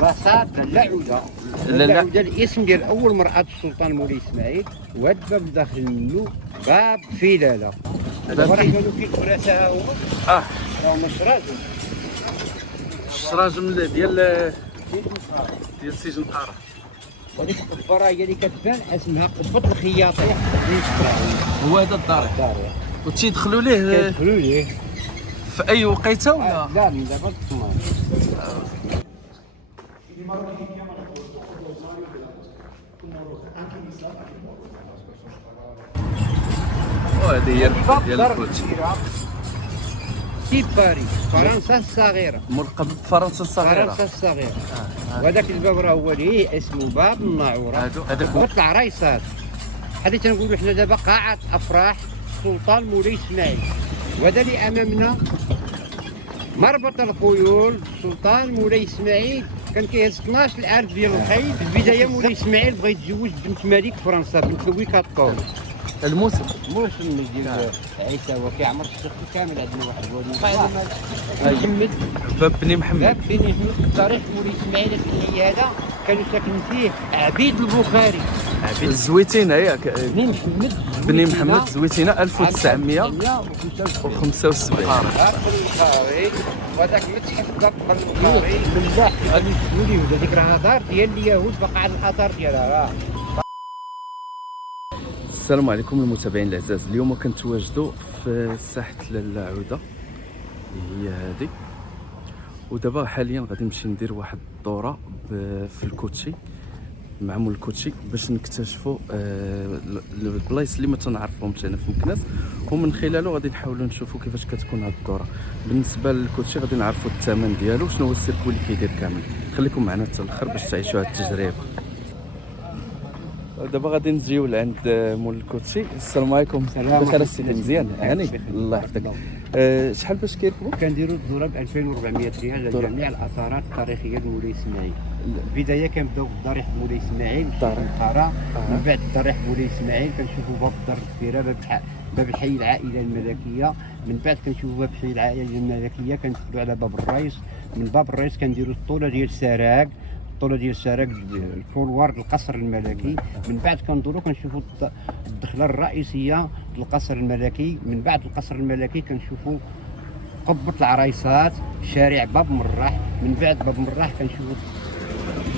رصاد لا عودة. لا عودة الاسم ديال أول مرأة السلطان مولاي إسماعيل، وهاد الباب داخل منه باب فلالة. دابا راه كانوا كيدخلوا ها هو. راهم الشراجم. الشراجم ديال سجن قارة. وهذيك القبة راه هي اللي كتبان اسمها قبة الخياطية. هو هذا الدار. وتيدخلوا ليه كيدخلوا ليه في أي وقيته ولا؟ لا من دابا الصمام. وهذه هي ديال الكوتشي. كيف باريس فرنسا الصغيرة، ملقب بفرنسا الصغيرة. فرنسا الصغيرة. وهذاك الباب راه هو اللي اسمه باب الناعورة. هذاك قبة العرايسات. حنا تنقولوا حنا دابا قاعة أفراح السلطان مولاي إسماعيل. وهذا اللي أمامنا مربط الخيول السلطان مولاي إسماعيل. كان كيهز 12,000 ديال الخيل. في البداية مولاي إسماعيل بغى يتزوج بنت ملك فرنسا، بنت لوي 14. الموسم ديال عيسى هو كيعمر الشيخ كامل. عندنا واحد محمد باب بني محمد. باب بني محمد. التاريخ مولاي إسماعيل في الحي هذا كانوا ساكن فيه عبيد البخاري. الزويتينة هي بني محمد زويتينة 1975. وهذاك المتحف باب البخاري من بعد اليهود. هذيك راه دار ديال اليهود بقى على الاثار ديالها. السلام عليكم المتابعين الاعزاء. اليوم كنتواجدوا في ساحه لاله عوده هي هذه، ودابا حاليا غادي نمشي ندير واحد الدوره في الكوتشي مع مول الكوتشي باش نكتشفوا البلايص اللي ما تنعرفهمش انا في مكناس، ومن خلاله غادي نحاولوا نشوفوا كيفاش كتكون هذه الدوره. بالنسبه للكوتشي غادي نعرفوا الثمن ديالو شنو هو السيركو اللي كيدير كامل. خليكم معنا حتى الاخر باش تعيشوا هذه التجربه. دابا غادي نجيو لعند مول الكوتشي. السلام عليكم. بخير السيدي؟ مزيان هاني الله يحفظك. شحال باش كيركبوا؟ كنديروا الدوره ب 2400 ريال لجميع الاثارات التاريخيه لمولاي اسماعيل. البدايه كنبداو بالضريح مولاي اسماعيل القاره. من بعد الضريح مولاي اسماعيل كنشوفوا باب الدار الكبيره، باب الحي العائله الملكيه. من بعد كنشوفوا باب الحي العائله الملكيه كندخلوا على باب الرئيس. من باب الرئيس كنديروا الطوله ديال سراق، الطوله ديال سراق الفولوار القصر الملكي. من بعد كندوروا كنشوفوا الدخله الرئيسيه للقصر الملكي. من بعد القصر الملكي كنشوفوا قبة العرايسات، شارع باب مراح. من بعد باب مراح كنشوفوا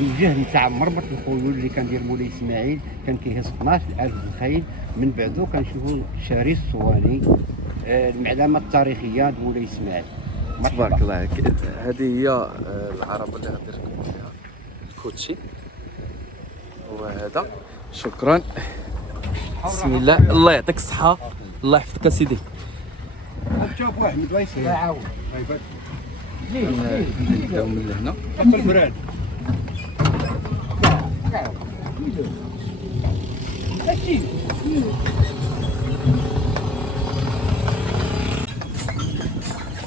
الوجه نتاع مربط الخيول اللي كان ديال مولاي اسماعيل، كان كيهز 12,000 الخيل. من بعدو كنشوفوا شاري الصواني، المعلمه التاريخيه لمولاي اسماعيل. تبارك الله عليك. هذه هي العربه اللي غادي نركبوا فيها الكوتشي. وهذا شكرا. بسم الله. الله يعطيك الصحه. الله يحفظك اسيدي. شوف واحد مدويس لا عاود نبداو من هنا. البراد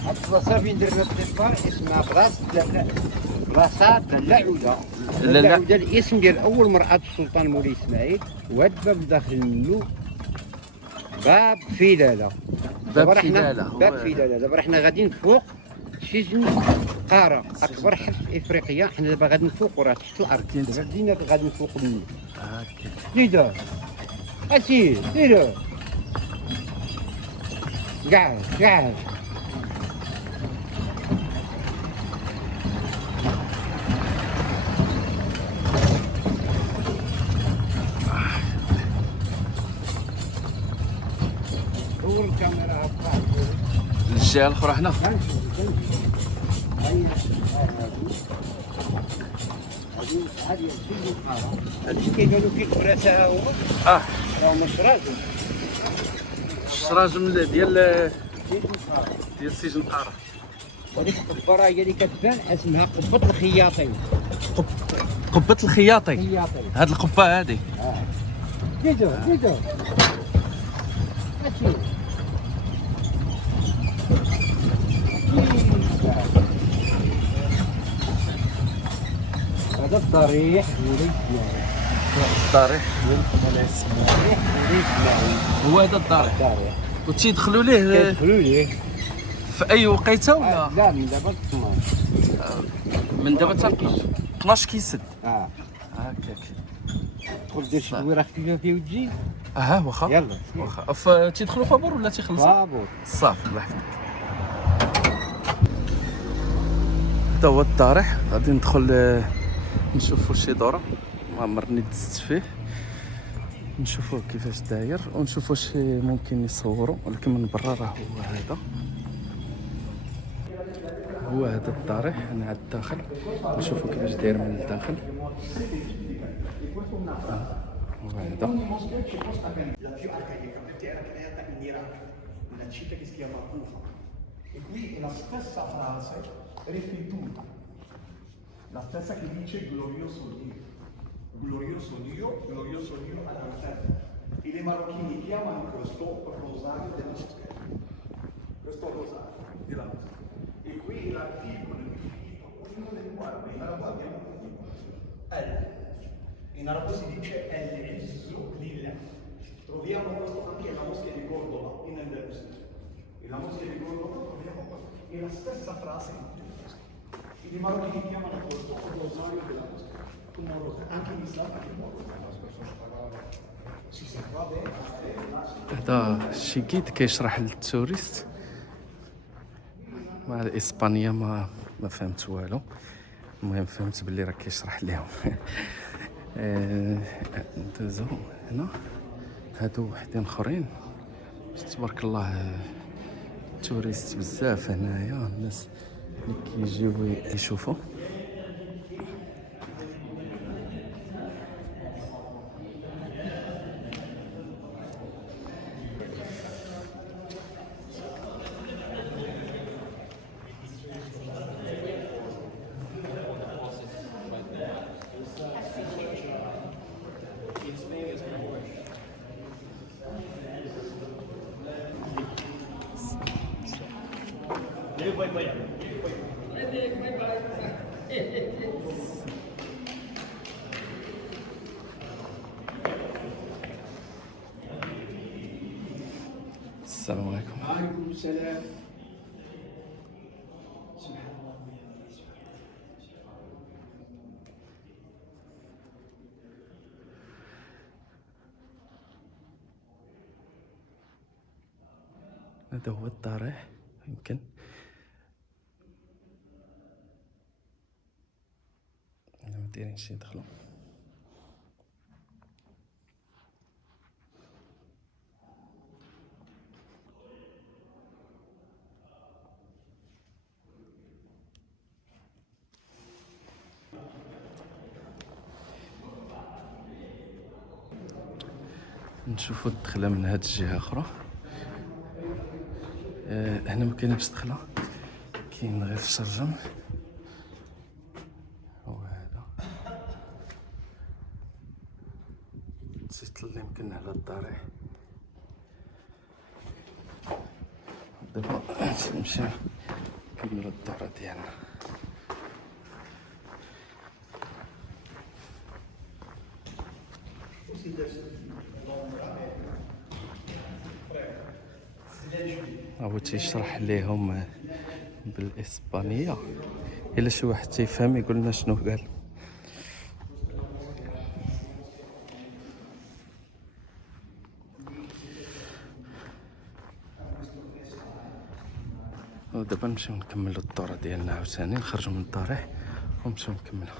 هاد البلاصه فين درنا الديبار اسمها بلاصه لا عوده. لا عوده الاسم ديال اول مرأة السلطان مولاي اسماعيل، وهاد الباب داخل منه باب فلالة. باب فلالة. باب فلالة. دابا راه حنا غاديين فوق سجن قارة، اكبر حبس في افريقيا. حنا دابا غادي نفوقوا راه تحت الارض. دابا بدينا غادي نفوق منه. زيدو اسير زيدو قاعد دور الكاميرا هكا الجهه الاخرى هنا. هادشي كيبانو كيدخلوا ها هو. راهم الشراجم. الشراجم ديال سجن قارة. وهذيك القبه راه هي اللي كتبان اسمها قبة الخياطي. قبة الخياطي. هاد القبة هادي. زيدو هذا الضريح مولاي اسماعيل. الضريح مولاي اسماعيل. هو هذا الضريح. وتيدخلوا ليه كيدخلوا ليه في اي وقيته ولا؟ لا من دابا الصمام. من دابا حتى 12 كيسد. هكاك تدخل دير شي دويره خفيفه فيه وتجي. واخا يلا واخا. تيدخلوا فابور ولا تيخلصوا؟ فابور. صافي الله يحفظك. هذا هو الضريح. غادي ندخل نشوفوا شي دوره ما عمرني دزت فيه، نشوفوه كيفاش داير ونشوفوا واش ممكن يصوروا، ولكن من برا راه هو هذا الضريح. انا على الداخل نشوفوا كيفاش داير من الداخل. هو هذا. La più arcaica perché era creata in Iraq, una città che si chiama Kufa. E qui è la stessa frase ripetuta, la stessa che dice glorioso Dio, glorioso Dio alla terra. E i marocchini chiamano questo rosario dello scherzo, questo rosario della musica. E qui l'articolo è definito, ognuno dei quali in arabo abbiamo L. In arabo si dice El-Izzu Lillah. Troviamo questo anche nella moschea di Cordova, in Andalusia. Nella moschea di Cordova troviamo questo. È la stessa frase in tedesco. I marocchini chiamano questo rosario della moschea. Come un rosario. Anche in Islam, anche in si va bene. هذا شي جيد كيشرح للتوريست. مع الاسبانيه ما فهمت والو. المهم فهمت باللي راه كيشرح ليهم. ندوزو هنا. هادو وحدين اخرين تبارك الله توريست بزاف هنايا، الناس اللي كيجيو يشوفوا. السلام عليكم. وعليكم السلام. هذا هو الضريح. يمكن انا ما دايرين شي يدخلوا. نشوفوا الدخله من هاد الجهه اخرى. هنا ما كاينش دخله، كاين غير الشرجم. هو هذا تيطل يمكن على الضريح. دابا نمشيو نكملو الدورة ديالنا. هو تيشرح ليهم بالاسبانيه، الا شي واحد تيفهم يقول لنا شنو قال. ودابا نمشيو نكملو الدورة ديالنا عاوتاني، نخرجو من الضريح ونمشيو نكملو.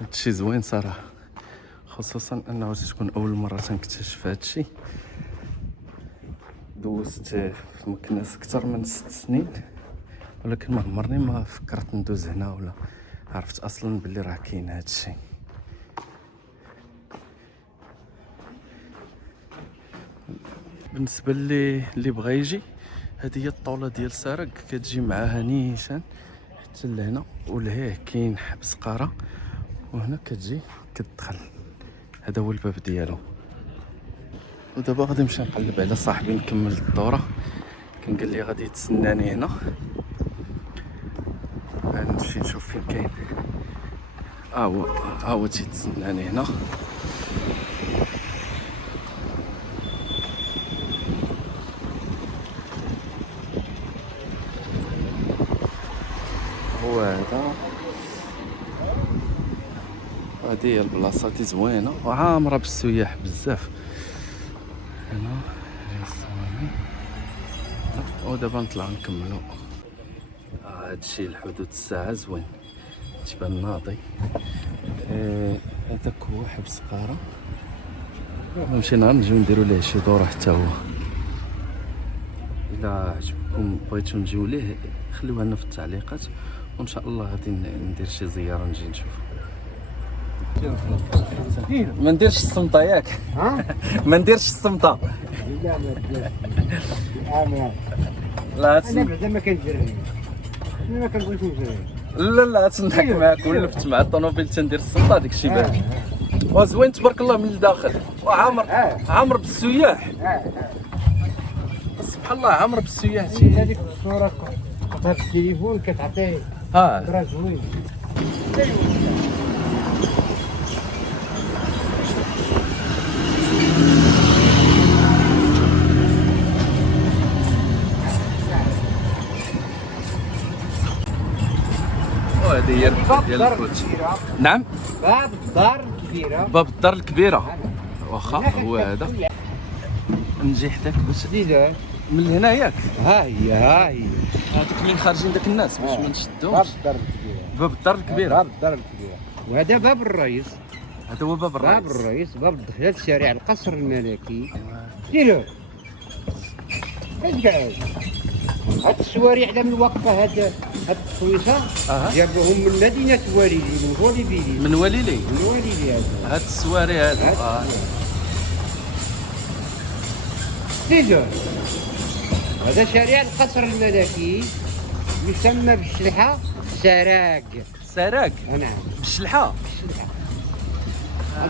هادشي زوين صراحة، خصوصا انه تكون اول مرة تنكتشف هادشي. دوزت في مكناس اكثر من 6 سنين، ولكن ما عمرني ما فكرت ندوز هنا ولا عرفت اصلا باللي راه كاين هادشي. بالنسبه اللي بغى يجي، هذه هي الطاوله ديال سارق، كتجي معاها نيشان حتى لهنا، ولهيه كاين حبس قاره، وهنا كتجي كتدخل. هذا هو الباب ديالو. ودابا غادي نمشي نقلب على صاحبي نكمل الدوره. كان قال لي غادي يتسناني هنا، نمشي نشوف فين كاين. هو تيتسناني هنا. هو هذا هذه هي البلاصه دي زوينه وعامره بالسياح بزاف. هنا ريسواني ودابا نطلعو نكملو. هادشي الحدود الساعه زوين تبان ناضي. هذاك هو حبس قاره، نمشي نهار نجيو نديرو ليه شي دوره حتى هو. الا عجبكم بغيتو نجيو ليه خليوها لنا في التعليقات وان شاء الله غادي ندير شي زياره نجي نشوف. ما نديرش الصمته ياك؟ ها؟ ما نديرش الصمته. لا ما تديرش. انا لا بعدا ما كنديرش، انا ما كنبغيش نجري. لا تنضحك معاك ولفت مع الطوموبيل تندير الصمته ديك الشيء باين. وزوين تبارك الله من الداخل وعامر عامر بالسياح. سبحان الله عامر بالسياح. هذيك الصوره كتحط في التليفون كتعطيه راه زوين. وهذه هي ديال الكوت. نعم باب الدار الكبيره. باب الدار الكبيره واخا هو هذا. نجي حداك باش من هنا ياك. ها هي هذوك منين خارجين داك الناس باش ما نشدوش. باب الدار الكبيره. باب الدار الكبيره. وهذا باب الرئيس. هذا هو باب الرئيس. باب الرئيس، باب الدخله لشارع القصر الملكي. ديروا اش قاعد هاد السواري على من الوقفه هاد الطويسه جابوهم من مدينه وليلي من غوليبيلي. من وليلي. من وليلي هاد السواري هادو. ديروا هذا شارع القصر الملكي يسمى بالشلحه سراق. سراق. نعم بالشلحه.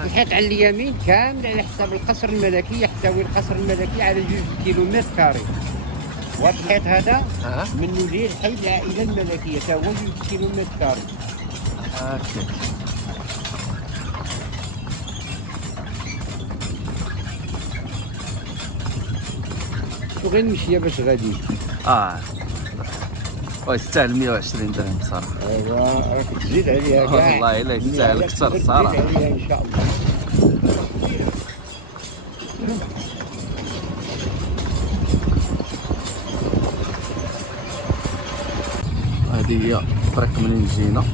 الحيط على اليمين كامل على حساب القصر الملكي، يحتوي القصر الملكي على 2 كيلومتر كاري. وهذا الحيط هذا منه ليه الحي العائله الملكيه تا هو 2 كيلومتر كاري. هاكا وغير مشيه باش غادي. ويستاهل 120 درهم بصراحه. ايوا راك تزيد عليها كاع. والله الا يستاهل اكثر صراحه. تزيد عليها ان شاء الله. هذه هي الطريق منين جينا،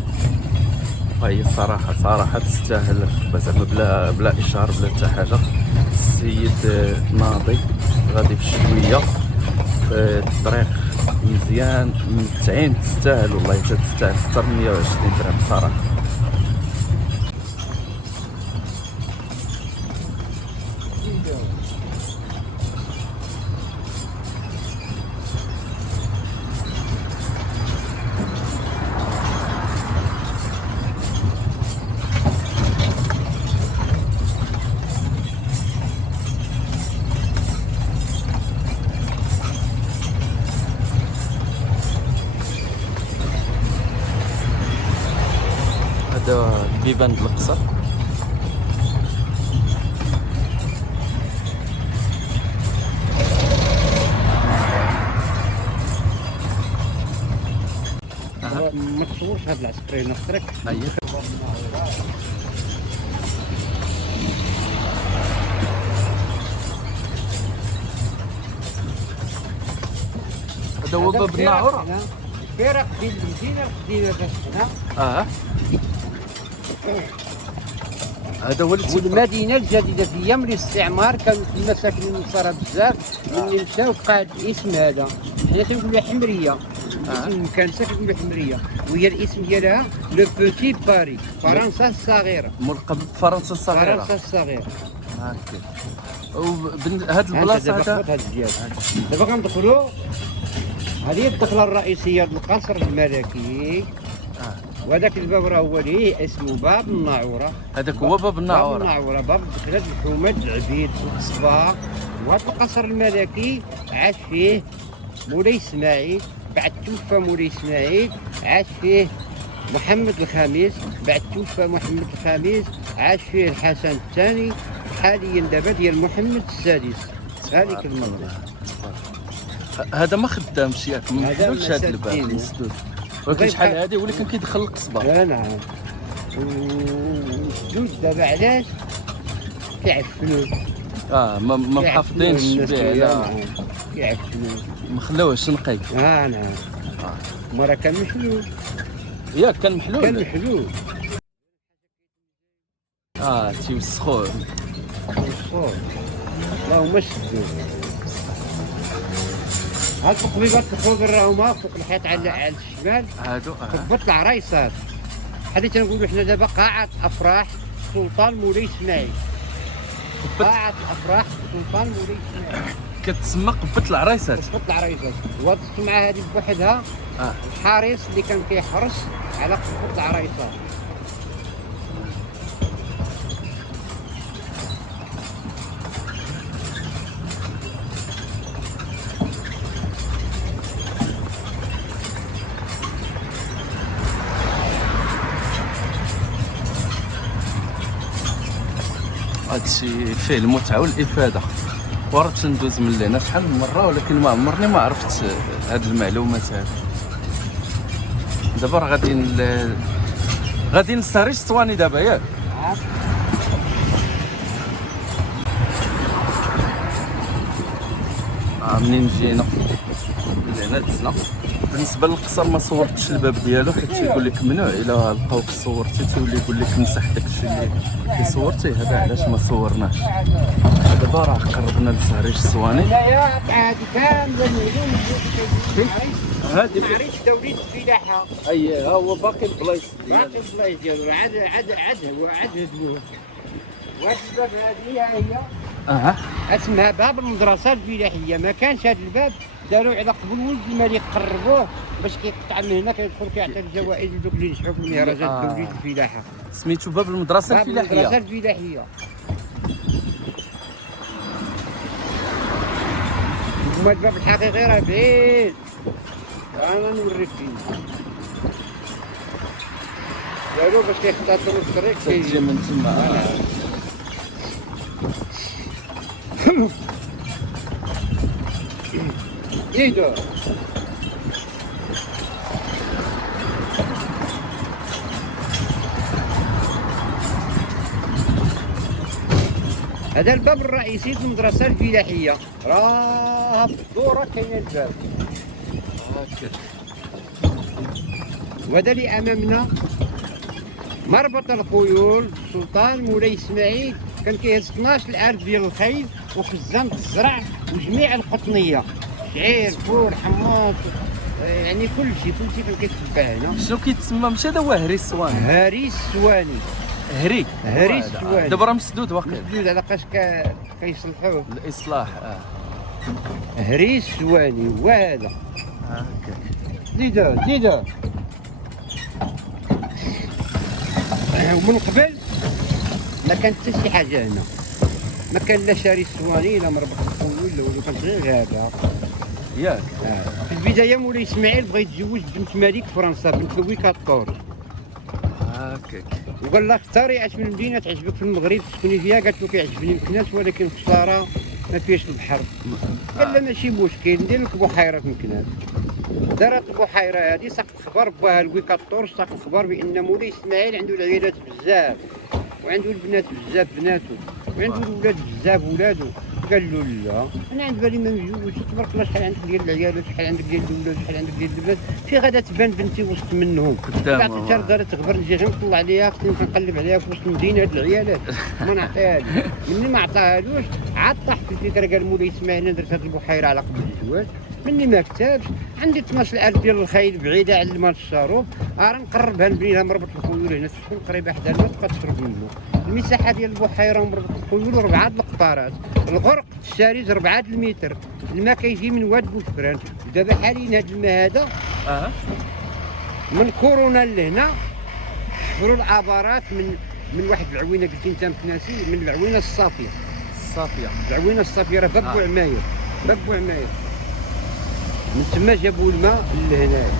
وهي صراحه تستاهل زعما بلا اشهار بلا حتى حاجه. السيد ناضي غادي بشويه الطريق مزيان ممتعين، تستاهل والله تستاهل اكثر من 120 درهم صراحه. هذا بيبان القصر. ما تصورش هاد العسكريين الطريق. هذا هو باب الناعورة. فرق بين المدينة القديمة باش هنا. هذا هو والمدينة الجديدة في أيام الاستعمار كانوا تما ساكنين النصارى بزاف. ملي مشاو بقى الاسم هذا، حنا تنقولوا حمرية. اسم كان ساكن بالحمرية، وهي الاسم ديالها لو بوتي باري، فرنسا الصغيرة. ملقب بفرنسا الصغيرة. فرنسا الصغيرة. هاد البلاصة هذا دابا غندخلوا. هذه الدخلة الرئيسية للقصر الملكي. وهذاك الباب راه هو ليه اسمه باب الناعورة. هذاك هو باب الناعورة. باب الناعورة باب دخلة الحومات العبيد والصبا. وهذا القصر الملكي عاش فيه مولاي اسماعيل، بعد توفى مولاي اسماعيل عاش فيه محمد الخامس، بعد توفى محمد الخامس عاش فيه الحسن الثاني، حاليا دابا ديال محمد السادس. هذيك المنطقة. هذا ما خدامش ياك، ما مدخلش هذا الباب مسدود، ولكن شحال هذه ولكن كيدخل القصبة. نعم. والسدود دابا علاش كيعفنوا ما محافظينش به على كيعفنوا ما خلاوهش نقي. نعم مرة كان محلول ياك كان محلول. كان محلول تيوسخوه. اللهم شدوا هاد الطبيبات الخضر راهما فوق الحيط على الشمال هادو كبت العريسات حيت تنقولوا حنا دابا قاعة أفراح سلطان مولاي إسماعيل. قاعة الأفراح سلطان مولاي إسماعيل كتسمى قبة العرايسات. قبة العريسات. وهاد السمعة هادي بوحدها الحارس اللي كان كيحرس على قبة العريسات. هادشي فيه المتعة والإفادة. ورات ندوز من لهنا شحال من مرة ولكن ما عمرني ما عرفت هاد المعلومات هادي. دابا راه غادي نستريش الصواني دابا ياك. منين جينا لهنا دزنا. بالنسبه للقصر ما صورتش الباب ديالو حيت تيقول لك ممنوع الا لقاوك صورتي تيولي يقول لك مسح داكشي اللي صورتي. هذا علاش ما صورناش. دابا راه قربنا لسهريش الصواني. عادي كامله هادي معريش توليد الفلاحه. ها هو باقي البلايص باقي البلايص ديالو عاد هدوه. وهاد الباب هادي هي اسمها باب المدرسه الفلاحيه. ما كانش هاد الباب داروا على قبل ولد الملك قربوه باش كيقطع من هنا كيدخل كيعطي الجوائز لدوك اللي نجحوا في المهرجان توليد الفلاحه. سميتو باب المدرسه الفلاحيه. باب المدرسه الفلاحيه. هما الباب الحقيقي راه بعيد. انا نوريك فين داروا باش كيختصروا الطريق تجي من تما. ايدو هذا الباب الرئيسي للمدرسة الفلاحية. راه في الدورة كاين الباب هكا. وهذا اللي أمامنا مربط الخيول سلطان مولاي إسماعيل. كان كيهز 12,000 ديال الخيل وخزانة الزرع وجميع القطنية شعير فول حماص يعني كلشي كان كيتباع هنا. شنو كيتسمى ماشي هذا هو هري الصواني. هري السواني. هري السواني. دابا راه مسدود واقيلا. مسدود علاقاش كيصلحوه الاصلاح. هري السواني وهذا هكا. زيدا ومن قبل ما كانت حتى شي حاجه هنا. ما كان لا شاري السواني لا مربط الخيول لا والو. كانت غير غابه ياك. في البدايه مولاي اسماعيل بغى يتزوج بنت ملك فرنسا بنت لوي 14. هكاك. وقال لها اختاري اش من مدينه تعجبك في المغرب تسكني فيها. قالت له كيعجبني مكناس ولكن خساره ما فيهاش البحر. قال لها ماشي مشكل ندير لك بحيره في مكناس. دارت البحيره هذه ساقت خبر باها لوي 14. ساقت خبر بان مولاي اسماعيل عنده العيالات بزاف وعنده البنات بزاف بناته وعنده الولاد بزاف ولادو. قال له لا انا عند بالي ما مجوجش تبارك الله. شحال عندك ديال العيالات شحال عندك ديال الاولاد شحال عندك ديال البنات في غادا تبان بنتي وسط منهم. بعد الشهر دارت تغبر نجي غنطلع عليها خصني نقلب عليها في وسط المدينه هاد العيالات ما نعطيها له. مني ما عطاهالوش عاد طاح في الفكره. قال مولاي اسماعيل انا درت هاد البحيره على قبل الزواج. مني ما كتبش عندي 12,000 ديال الخيل بعيده على المال الشاروب. راه نقربها نبني لها مربط الخيول هنا تكون قريبه حدا الماء تبقى تشرب منه. المساحه ديال البحيره ومربط الخيول 4 القطارات. الغرق الشارج 4 المتر. الماء كيجي من واد بوفكران. دابا حاليا هذا الماء هذا من كورونا لهنا حفروا الابارات من واحد العوينه قلتي انت مكناسي من العوينه الصافيه. العوينه الصافيه راه باب بوعماير. باب بوعماير من تما جابوا الماء لهنايا.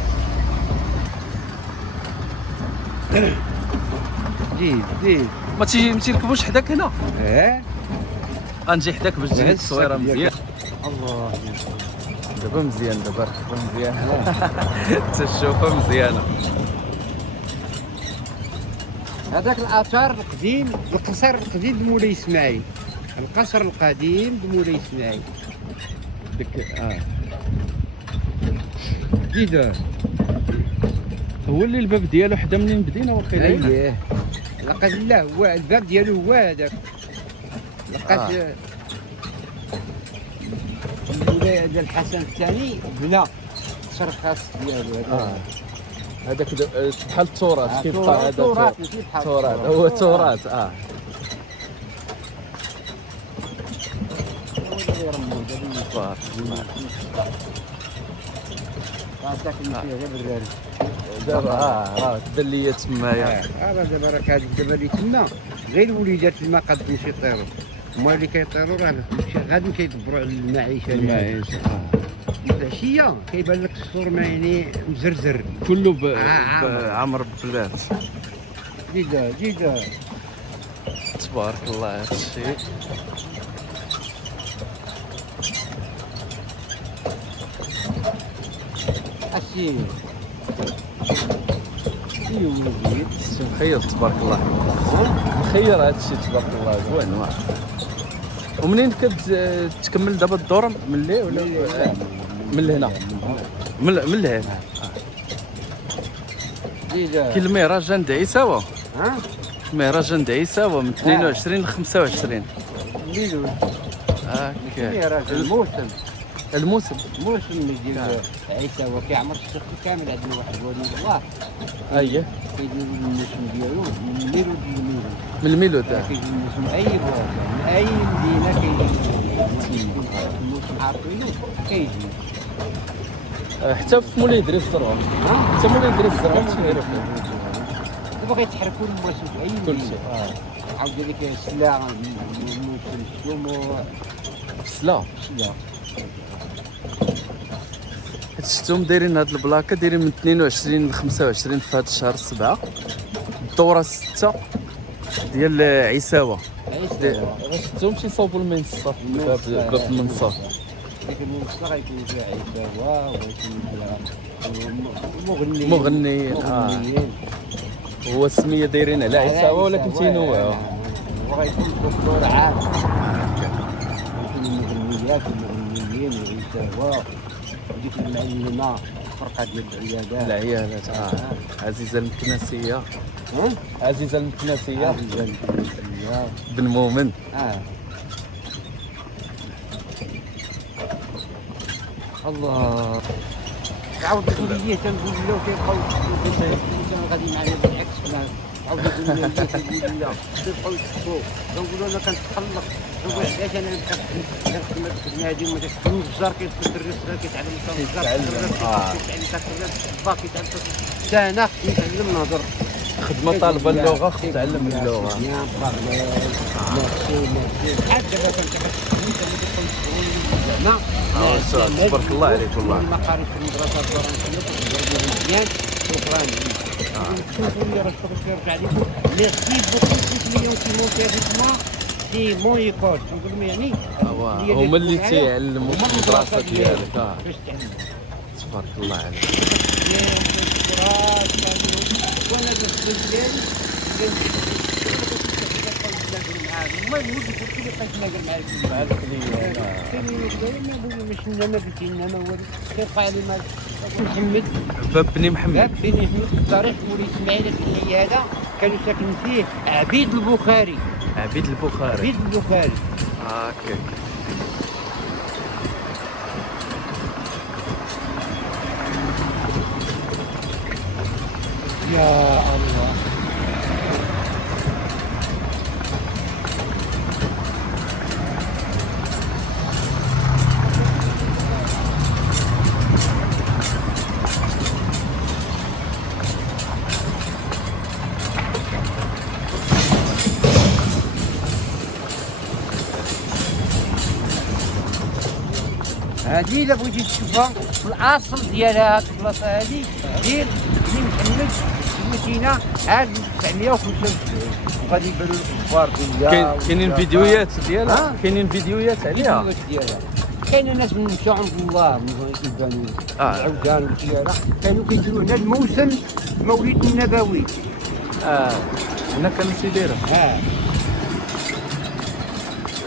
زيد ما تيركبوش حداك هنا. غنجي حداك باش تجي التصويره مزيان. الله دابا مزيان. دابا ركبوا مزيان. تشوفها مزيانه. هذاك الاثار القديم، القصر القديم د مولاي اسماعيل، القصر القديم د مولاي اسماعيل. ديك جديد هو اللي الباب ديالو حدا منين بدينا واقيلا. اييه لقد لا هو الباب ديالو هو هذاك لقد مولاي هذا الحسن الثاني بلا قصر خاص ديالو هذا. هذاك بحال التراث كيبقى هذا تراث تراث هو تراث. تبارك الله. دابا راه تبان لي تمايا. راه دابا راك هذيك دابا اللي تما غير الوليدات اللي ما قادوش يطيروا، هما اللي كيطيروا راه غادي كيدبروا على المعيشه. العشيه كيبان لك السور ما يعني مزرزر كله عامر ببلاد. جديده تبارك الله هادشي. السي وليد مخير تبارك الله. مخير هادشي تبارك الله زوين واعر. ومنين كتكمل دابا الدور من اللي ولا من لهنا؟ من لهنا. كاين المهرجان عند عيساوة. المهرجان عند عيساوة من 22 ل 25. ميلو هكا الموسم الموسم ديال عيساوة كيعمر الشيخ كامل. عندنا واحد ولي الله اييه كيدير الموسم ديالو من ميلو من الميلود. كيجي الموسم اي بلاصه من اي مدينه كيجي الموسم عارفينو كيجي. حتى في مولاي ادريس الزرعون. حتى مولاي ادريس الزرعون تيديروا دابا كيتحركوا المواسم في اي كلشي. عاود لك السلا الموسم الشموع سلا. حيت شفتهم دايرين هاد البلاكه دايرين من 22 ل 25 في هاد الشهر 7 الدوره 6 ديال عيساوة. شفتهم تيصاوبوا المنصه باب المنصه. ديك المنصه غيكون فيها عيساوة وغيكون فيها مغنيين. هو السميه دايرين على عيساوة ولكن تينوعوا. وغيكون فولكلور عام. غيكون المغنيين وعيساوة وديك المعلمه الفرقه ديال العيادات. عزيزه المكناسيه. عزيزه المكناسيه بن مؤمن. الله عاود الكليه تنقول له كيبقاو غادي معايا بالعكس. عاود الكليه تنقول له كيبقاو يتحقوا كنقولوا انا كنتخلق نقول علاش انا كنخدم هاد الخدمه هادي وما كنخدمش الجار كيدرس كيتعلم كيتعلم انا كنتعلم نهضر. خدمه طالبه اللغه خص تعلم اللغه. بحال دابا تبارك الله عليك والله. المقاري في المدرسه الفرنسيه كنهضر مزيان شكرا. شوفوا لي راه الشغل كيرجع لكم. ميرسي بوكو 6 مليون كي مونتي سي مون ايكول. نقول لهم يعني هما اللي تيعلموا في المدرسه ديالك. باش تعلموا. تبارك الله عليك. وانا بالنسبه ديالي ما يقول لك كل قيس ما قال معاك مش انما قلت انما هو كيبقى علي محمد باب بني محمد. باب بني محمد في التاريخ مولاي اسماعيل اللي هذا كانوا ساكنين فيه عبيد البخاري. عبيد البخاري. اوكي. يا الله هذه الا بغيتي تشوفها في الاصل ديالها هاد البلاصه هذه ديال بني محمد المدينه عام 965 غادي يبانوا لك الكبار ديالها. كاينين فيديوهات ديالها. كاينين فيديوهات عليها. كاين ناس من مشاو عند الله كيبانوا العودان والزياره كانوا كيديروا هنا الموسم مولد النبوي. هنا كانوا تيديروا اه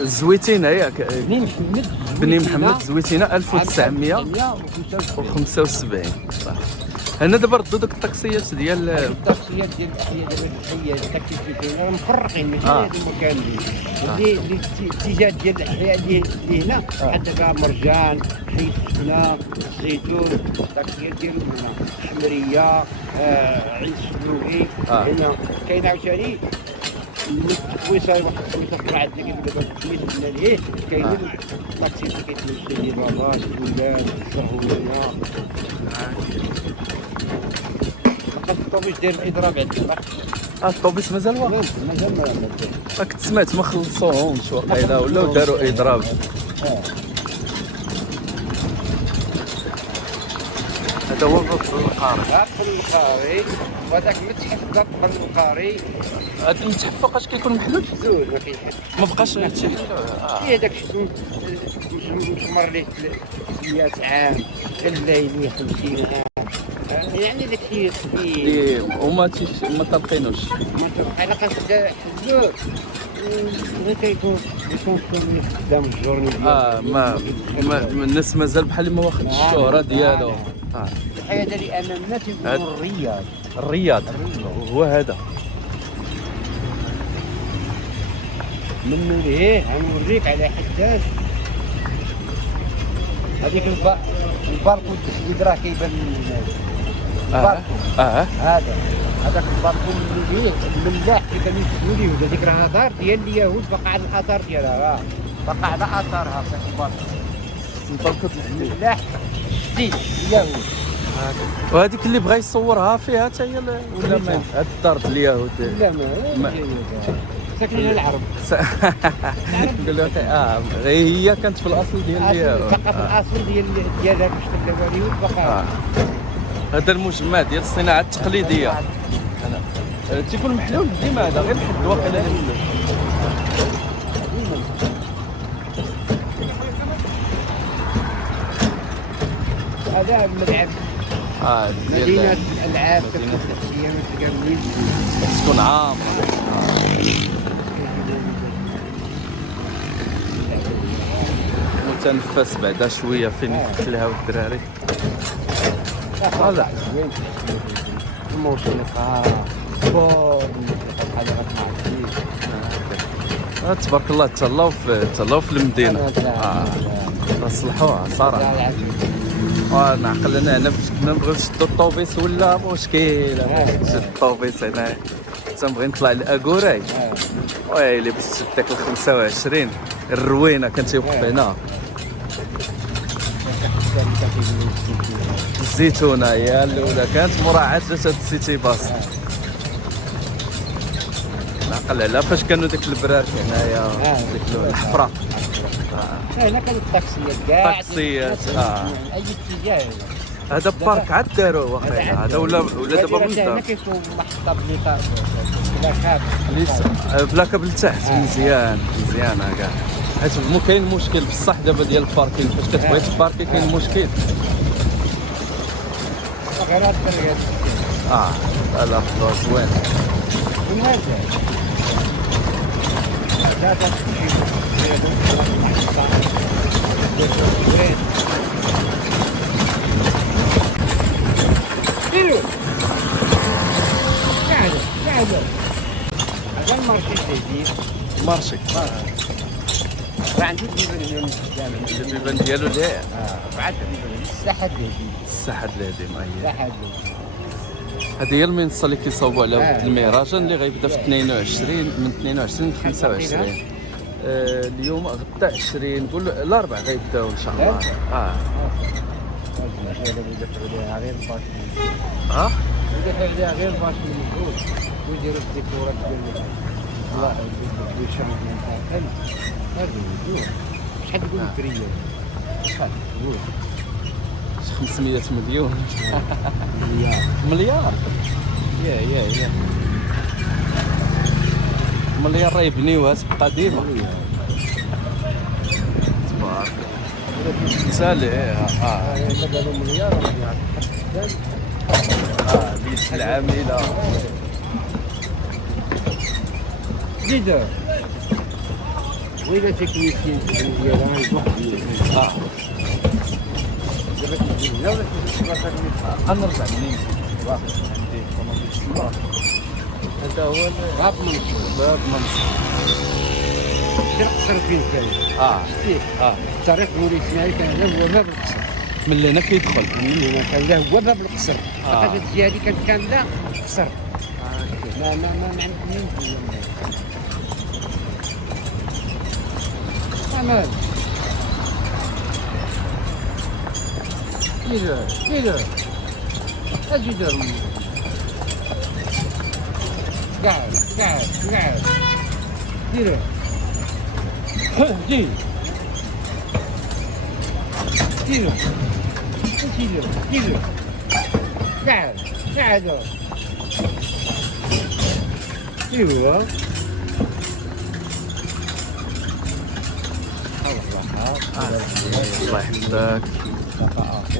الزويتينه ياك. بني محمد بني محمد زويتينه 1975. 1975. صح. هنا دابا ردوا ديك الطاكسيات ديال التقسيات ديال الاحياء دابا الحيه التاكسي اللي كاين راه مفرقين ماشي آه. هذوما كاملين. اللي الاتجاه ديال الاحياء اللي هنا بحال دابا مرجان، حي السكنه، الزيتون، التاكسيات ديال هنا الحمريه، عين الشبلوغي. هنا كاين عاوتاني التكويسه، واحد التكويسه طلع عندنا كاين دابا التكويسه ديال ليه كاينين التاكسي اللي كيتمشى ديال بابا الولاد الشرهويه. فقط الطوبيس ديال الاضراب عندنا الطوبيس مازال واقف. مازال ما كنت سمعت ما خلصوهمش واقيلا ولاو داروا اضراب. هذا هو الرقص القاري. هذا القاري وهذاك المتحف ذاك القاري. هذا المتحف فوقاش كيكون محلول؟ زول ما كاين ما بقاش هادشي. فيه داك الشيء مشمر ليه 100 عام، الليلي 50 عام، يعني داك الشيء إيه وما ما تلقينوش. ما تبقى حلقه حلو غير كيكون قدام الجورني ديالو. ما الناس مازال بحال ما واخد الشهرة ديالو. الحياة اللي امامنا تيقولوا الرياض. الرياض هو هذا. من ليه غنوريك على حداد هذيك البالكون التسويد راه كيبان للناس. هذاك البالكون اللي فيه الملاح اللي كانوا يسدوا ليه، هذيك راه دار ديال اليهود باقا على الاثار ديالها، باقا على اثارها في البالكون الملاح جديد اليهود. وهذيك اللي بغى يصورها فيها حتى هي ولا ما هاد الدار ديال اليهود؟ لا ما ساكنين العرب. نقول لك هي كانت في الاصل ديال اليهود. باقا في الاصل ديال هذاك الشكل ديال اليهود باقا. هذا المجمع ديال الصناعه التقليديه تيكون محلول ديما، هذا غير حد واقيلا هذا الملعب مدينة الألعاب التحتية متكاملين تكون عامرة. متنفس بعدا شوية فين يفتلها الدراري. هذا الموسيقى تبارك الله تهلاو في المدينة. صلحوها صراحة. نعقل انا هنا فاش كنا نبغيو نشدو الطوبيس ولا مشكل. نشد الطوبيس هنا تنبغي نطلع لاكوراي ويلي باش تشد داك 25 الروينه كان تيوقف هنا. الزيتونه هي الاولى كانت مراعاه جات هاد السيتي باص. نعقل على فاش كانوا ديك البرارك هنايا ديك الحفره. هنا كانت الطاكسيات كاع الطاكسيات اي اتجاه. هذا بارك عاد داروه واقيلا. هذا ولا دابا من هنا كيكون محطه بليطار بلاكاب لتحت. مزيان هكا حيت كاين مشكل بصح دابا ديال الباركين. فاش كتبغي تباركي كاين مشكل. غير هاد الطريق لا زوين. من هذا هذا هذا المارشي الجديد. مارشي راه عنده البيبان ديالو ليه. بعد الساحه الجديد. الساحه القديمه هي الساحه هذه هي المنصه اللي كيصاوبوا على ود المهرجان اللي غيبدا في 22 من 22 ل 25. اليوم غدا 20 نقول الاربع غيبداو ان شاء الله. يدافع عليها غير باش المجهود ويديروا الديكورات ديال الله ويشرب من الداخل. هذه يدور شحال تقول الكريه؟ شحال تقول 500 مليون. مليار يا مليار راه يبنيوها تبقى ديما. تبارك سالي. قالوا مليار اليد العامله جدة وإذا تكنيكين ديالها واحد دابا تجي هنا ولا تجي غنرجع منين عندي طوموبيل سمراء هذا هو باب منصور باب منصور شي القصر فين كان شتيه الطريق مولاي اسماعيل كان هذا هو باب القصر من هنا كيدخل من هنا كان هذا هو باب القصر هذه الجهه هذه كانت كامله قصر ما عندناش أمان كده أجدر قاعد كده جي كده قاعد ايوه الله يحفظك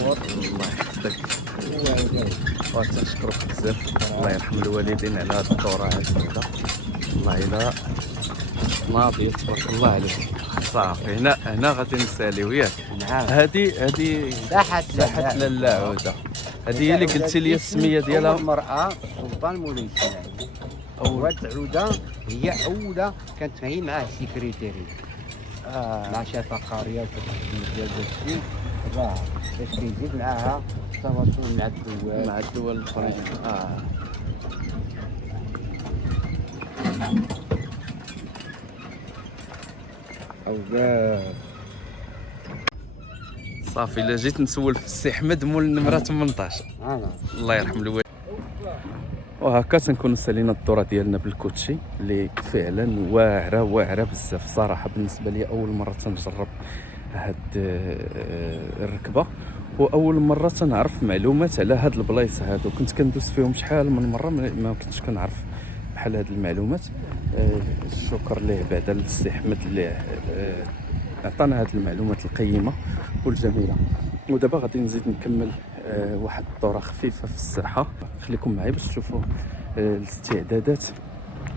الله يحفظك وتنشكرك بزاف الله يرحم الوالدين على هاد الدورة هذه والله إلا ناضي تبارك الله عليك صافي هنا غادي نساليو ياك هادي ساحة لالا عودة هذه هي اللي قلتي لي السمية ديالها المرأة سلطان مولاي اسماعيل أول عودة هي أولى كانت هي معاه سيكريتيري مع شافة قارية وكتخدم ديال داكشي راه باش كيزيد معاها التواصل مع الدول الأخرين أوزار صافي الا جيت نسول في السي احمد مول النمره 18 الله يرحم الوالد. وهكا تنكونوا سالينا الدوره ديالنا بالكوتشي اللي فعلا واعره بزاف صراحه. بالنسبه لي اول مره تنجرب هاد الركبه واول مره تنعرف معلومات على هاد البلايص هادو. كنت كندوز فيهم شحال من مره ما كنتش كنعرف بحال هاد المعلومات. الشكر ليه بعدا للسي احمد اللي عطانا هاد المعلومات القيمه والجميله. ودابا غادي نزيد نكمل واحد الدوره خفيفه في الساحه. خليكم معايا باش تشوفوا الاستعدادات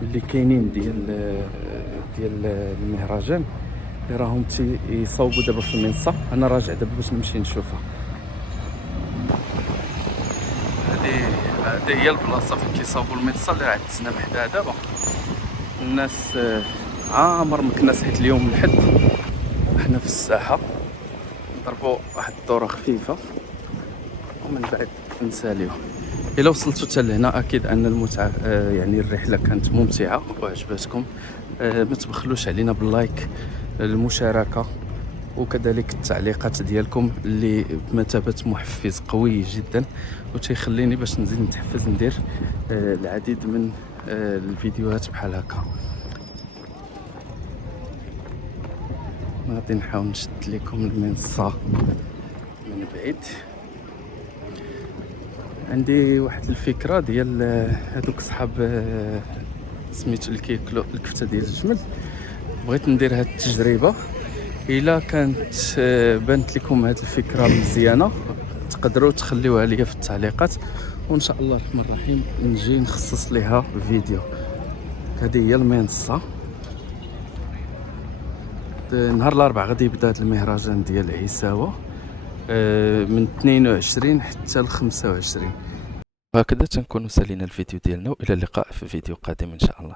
اللي كاينين ديال المهرجان اللي راهم تيصاوبوا دابا في المنصه. انا راجع دابا باش نمشي نشوفها. هذه هي البلاصه فين كيصاوبوا المنصه اللي راه دزنا بحدها دابا. الناس عامر مكناس حيت اليوم الحد وحنا في الساحه نضربوا واحد الدوره خفيفه ومن بعد نساليو. الا وصلتوا حتى لهنا اكيد ان المتعه يعني الرحله كانت ممتعه وعجبتكم. ما تبخلوش علينا باللايك المشاركه وكذلك التعليقات ديالكم اللي بمثابه محفز قوي جدا وتيخليني باش نزيد نتحفز ندير العديد من الفيديوهات بحال هكا. غادي نحاول نشد لكم المنصه من بعيد. عندي واحد الفكره ديال هذوك صحاب سميتو اللي كياكلوا الكفته ديال الجمل. بغيت ندير هاد التجربه. الا كانت بانت لكم هاد الفكره مزيانه تقدروا تخليوها ليا في التعليقات وان شاء الله الرحمن الرحيم نجي نخصص ليها فيديو. هذه هي المنصه. نهار الاربعاء غادي يبدا هذا المهرجان ديال عيساوه من 22 حتى ل 25. وهكذا تنكونوا سالينا الفيديو ديالنا والى اللقاء في فيديو قادم ان شاء الله.